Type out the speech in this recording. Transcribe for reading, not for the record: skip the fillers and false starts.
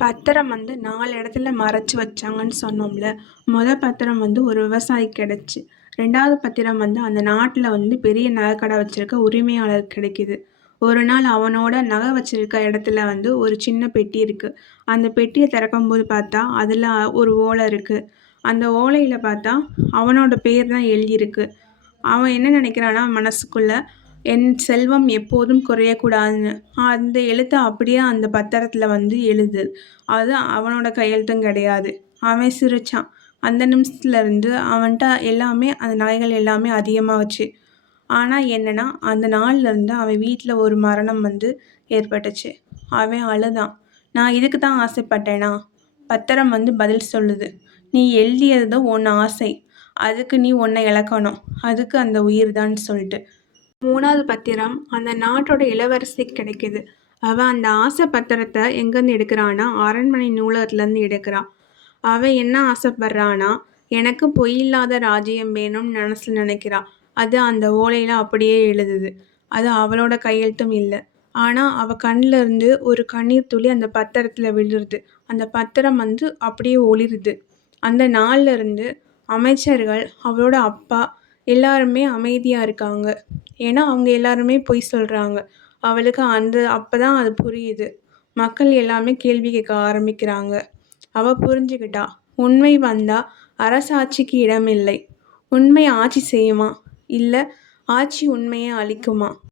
பத்திரம் 4 இடத்துல மறைச்சு வச்சாங்கன்னு சொன்னோம்ல. பத்திரம் ஒரு விவசாயிக்கு கிடைச்சு. 2வது பத்திரம் அந்த நாட்டுல பெரிய நகைக்கடை வச்சிருக்க உரிமையாளருக்கு கிடைக்குது. ஒரு நாள் அவனோட நகை வச்சிருக்க இடத்துல ஒரு சின்ன பெட்டி இருக்கு. அந்த பெட்டியை திறக்கும்போது பார்த்தா அதுல ஒரு ஓலை இருக்கு. அந்த ஓலையில பார்த்தா அவனோட பேர் தான் எழுதியிருக்கு. அவன் என்ன நினைக்கிறான்னா மனசுக்குள்ள, என் செல்வம் எப்போதும் குறையக்கூடாதுன்னு. அந்த எழுத்த அப்படியே அந்த பத்திரத்துல எழுது. அது அவனோட கையெழுத்தும் கிடையாது. அவன் சிரிச்சான். அந்த நிமிஷத்துல இருந்து அவன்கிட்ட எல்லாமே, அந்த நகைகள் எல்லாமே அதிகமாச்சு. ஆனா என்னன்னா, அந்த நாள்ல இருந்து அவன் வீட்டுல ஒரு மரணம் ஏற்பட்டுச்சு. அவன் அழுதான். நான் இதுக்கு தான் ஆசைப்பட்டேனா? பத்திரம் பதில் சொல்லுது. நீ எழுதியது உன் ஆசை. அதுக்கு நீ உன்னை இழக்கணும். அதுக்கு அந்த உயிர் தான் சொல்லிட்டு. 3வது பத்திரம் அந்த நாட்டோட இளவரசிக்கு கிடைக்குது. அவ அந்த ஆசை பத்திரத்தை எங்கேருந்து எடுக்கிறான்னா, அரண்மனை நூலகத்துலேருந்து எடுக்கிறான். அவன் என்ன ஆசைப்படுறான்னா, எனக்கு பொய்யில்லாத ராஜ்யம் வேணும்னு மனசுல நினைக்கிறான். அது அந்த ஓலையில அப்படியே எழுதுது. அது அவளோட கையெழுத்தும் இல்லை. ஆனா அவ கண்ணுல இருந்து ஒரு கண்ணீர் துளி அந்த பத்திரத்துல விழுறது. அந்த பத்திரம் அப்படியே ஒளிருது. அந்த நாள்ல இருந்து அமைச்சர்கள், அவளோட அப்பா எல்லாருமே அமைதியா இருக்காங்க. ஏன்னா அவங்க எல்லாருமே பொய் சொல்றாங்க. அவளுக்கு அப்பதான் அது புரியுது. மக்கள் எல்லாமே கேள்வி கேட்க ஆரம்பிக்கிறாங்க. அவ புரிஞ்சுக்கிட்டா. உண்மை வந்தா அரசாட்சிக்கு இடமில்லை. உண்மை ஆட்சி செய்யுமா? இல்ல ஆட்சி உண்மையை அழிக்குமா?